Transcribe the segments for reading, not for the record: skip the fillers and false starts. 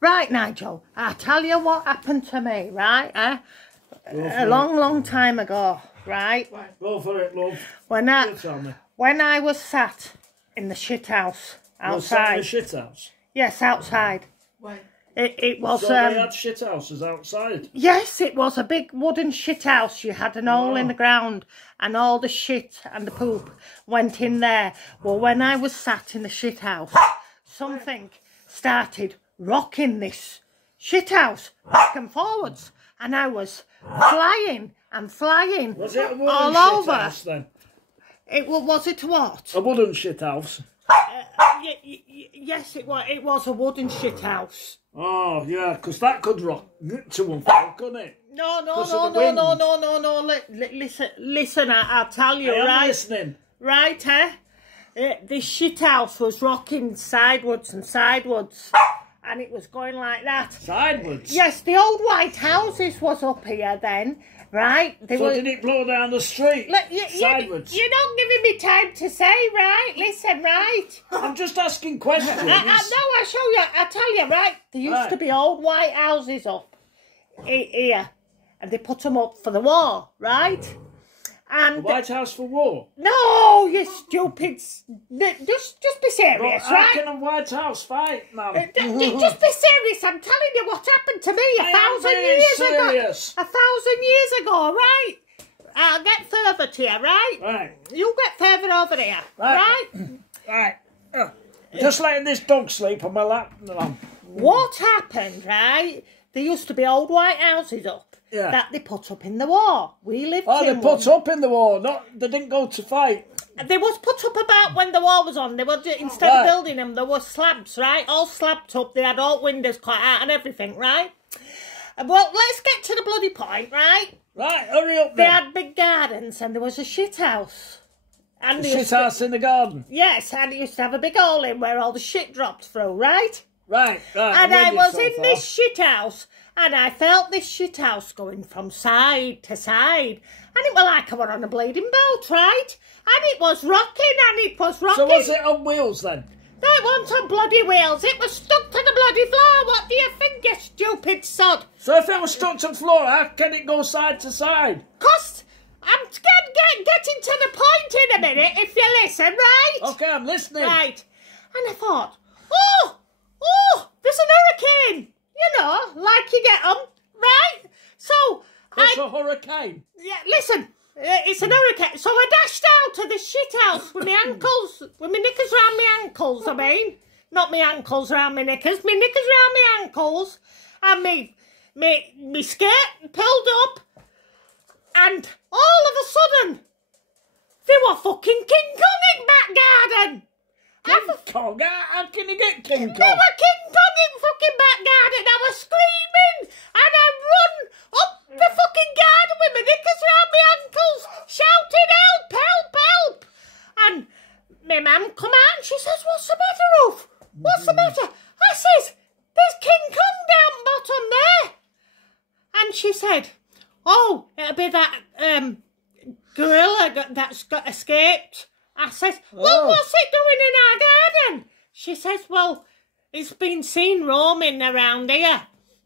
Right, Nigel, I'll tell you what happened to me, right? A long time ago, right? Go for it, love. When I was sat in the shithouse outside. You were sat in the shithouse? Yes, outside. Why? It was. So they had shithouses outside? Yes, it was a big wooden shithouse. You had an hole in the ground and all the shit and the poop went in there. Well, when I was sat in the shithouse, something started rocking this shithouse back and forwards, and I was flying and flying. Was it a wooden all over? Shithouse then? Was it what? A wooden shithouse. Yes, it was. It was a wooden shithouse. Oh yeah, because that could rock to and fro, couldn't it? No. Listen. I'll tell you, I am right? listening. Right, this shithouse was rocking sideways and sideways, and it was going like that. Sideways? Yes, the old white houses was up here then, right? Did it blow down the street? Sideways? You're not giving me time to say, right? Listen, right? I'm just asking questions. No, I'll show you. I'll tell you, right? There used to be old white houses up here, and they put them up for the war, right? And the White House for war? No, you stupids. Just be serious, right? How can a White House fight, man? Just be serious. I'm telling you what happened to me a thousand years ago. 1,000 years ago, right? I'll get further to you, right? Right. You get further over here, right? Right. Just letting this dog sleep on my lap. What happened, right? There used to be old white houses up. Yeah. That they put up in the war. We lived in they put up in the war, they didn't go to fight. They was put up about when the war was on. They were, instead of building them, there were slabs, right? All slabbed up. They had all windows cut out and everything, right? Well, let's get to the bloody point, right? Right, hurry up then. They had big gardens and there was a shit house. And a shit house in the garden? Yes, and it used to have a big hole in where all the shit dropped through, right? Right. And I was in this shit house. And I felt this shithouse going from side to side. And it was like I were on a bleeding boat, right? And it was rocking, and it was rocking. So was it on wheels then? No, it wasn't on bloody wheels. It was stuck to the bloody floor. What do you think, you stupid sod? So if it was stuck to the floor, how can it go side to side? 'Cause I'm getting to the point in a minute, if you listen, right? Okay, I'm listening. Right. And I thought, oh, there's an hurricane. You know, like you get them, right? So it's a hurricane. Yeah, listen, it's an hurricane. So I dashed out of the shithouse with my ankles, with my knickers round my ankles. I mean, not my ankles round my knickers round my ankles, and me skirt pulled up, and all of a sudden, there were fucking King Kong in back garden. King Kong? How can you get King Kong? There were King Kong in fucking back garden. I was screaming and I run up the fucking garden with my knickers round my ankles, shouting help, help, help. And my mum come out and she says, what's the matter, Ruth? What's the matter? I says, there's King Kong down bottom there. And she said, oh, it'll be that gorilla that's got escaped. I says, well, what's it doing in our garden? She says, well, it's been seen roaming around here.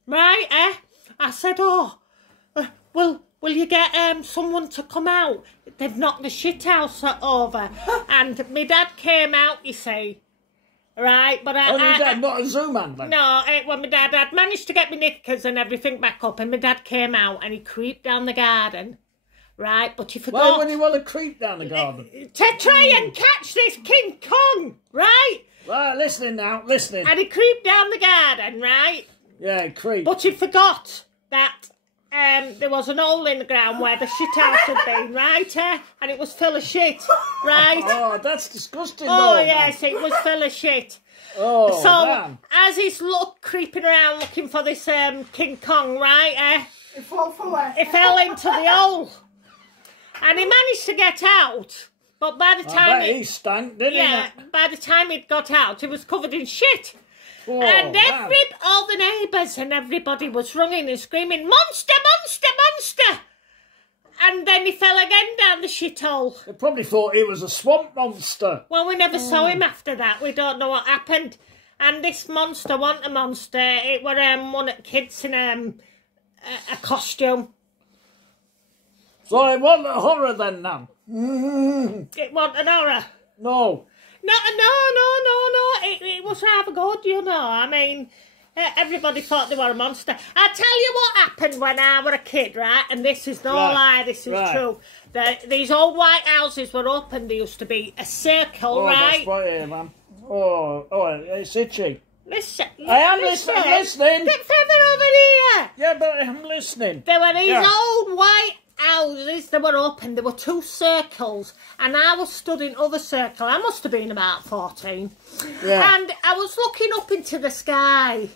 Right, I said, will you get someone to come out? They've knocked the shithouse over. And my dad came out, you see. Right, but your dad, not a zoo man then? No, well, my dad had managed to get my knickers and everything back up, and my dad came out and he creeped down the garden. Right, but you forgot. Why would he want to creep down the garden? To try and catch this King Kong, right? Right, listening now, listening. And he creeped down the garden, right? Yeah, he creeped. But he forgot that there was an hole in the ground where the shit house had been, right? And it was full of shit, right? Oh, that's disgusting. Oh, yes, it was full of shit. Oh, so, man. As he's creeping around looking for this King Kong, right? He fell into the hole. And he managed to get out, but by the time he stank, didn't he? Yeah, by the time he'd got out, he was covered in shit. Oh, and all the neighbours and everybody was running and screaming, monster, monster, monster! And then he fell again down the shithole. They probably thought he was a swamp monster. Well, we never saw him after that. We don't know what happened. And this monster wasn't a monster. It was one of the kids in a costume. So it wasn't a horror then, Nan? It wasn't an horror. No. No. It was rather good, you know. I mean, everybody thought they were a monster. I'll tell you what happened when I was a kid, right? And this is no lie, this is true. These old white houses were up and there used to be a circle, right? That's right here, man. Oh, it's itchy. Listen. I am listening. Get further over here. Yeah, but I'm listening. There were these old white houses that were up and there were two circles and I was stood in other circle. I must have been about 14. Yeah. And I was looking up into the sky.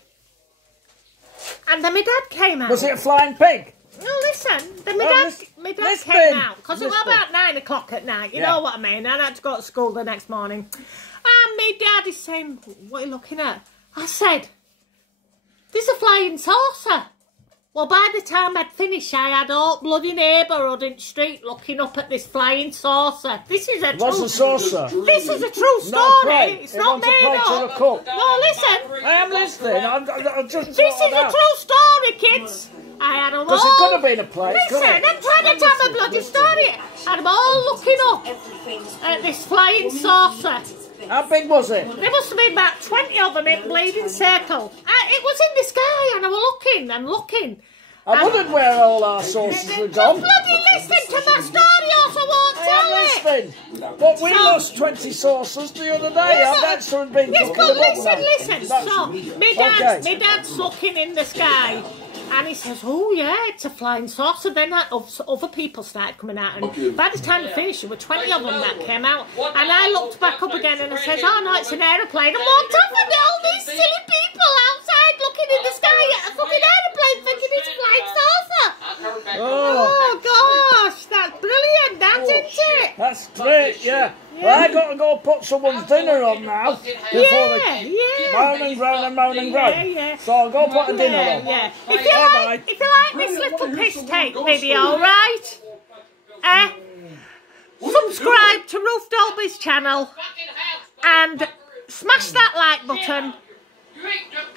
And then my dad came out. Was it a flying pig? No, listen. Then my dad came out. Because it was about 9 o'clock at night. You know what I mean? I had to go to school the next morning. And my dad is saying, what are you looking at? I said, there's a flying saucer. Well, by the time I'd finished, I had all bloody neighbourhood in the street looking up at this flying saucer. This is a true... What's a saucer? This is a true story. It's not made up. No, listen. I am listening. I'm just... This is a true story, kids. I had them all... Because it could have been a plate. Listen, I'm trying to tell a bloody story. I had them all looking up at this flying saucer. How big was it? There must have been about 20 of them in bleeding circle. It was in the sky and I was looking and looking. I wondered where all our sauces were gone. Just bloody listen to my story or I won't tell it. Listening. But we lost 20 saucers the other day. Our dad's been talking listen. So, my dad's looking in the sky. And he says, oh yeah, it's a flying saucer. Then other people started coming out. And by the time they finished, there were 20 of them that came out. And I looked back up again and I said, oh no, it's an aeroplane. And walked off and all these silly people outside looking in the sky at a fucking aeroplane thinking it's a flying saucer. Oh gosh, that's brilliant, isn't it? That's great, yeah. Well, I got to go put someone's dinner on now. Before moan and groan. Yeah. So I'll go put a dinner on. Yeah. If you like this little piss take video, right? Subscribe to Ruth Dolby's channel and smash that like button.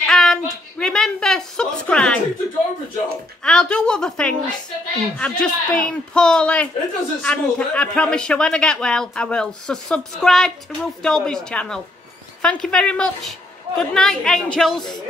And remember, subscribe. I'll do other things. I've just been poorly. And I promise you, when I get well, I will. So subscribe to Ruth Dolby's channel. Thank you very much. Good night, angels.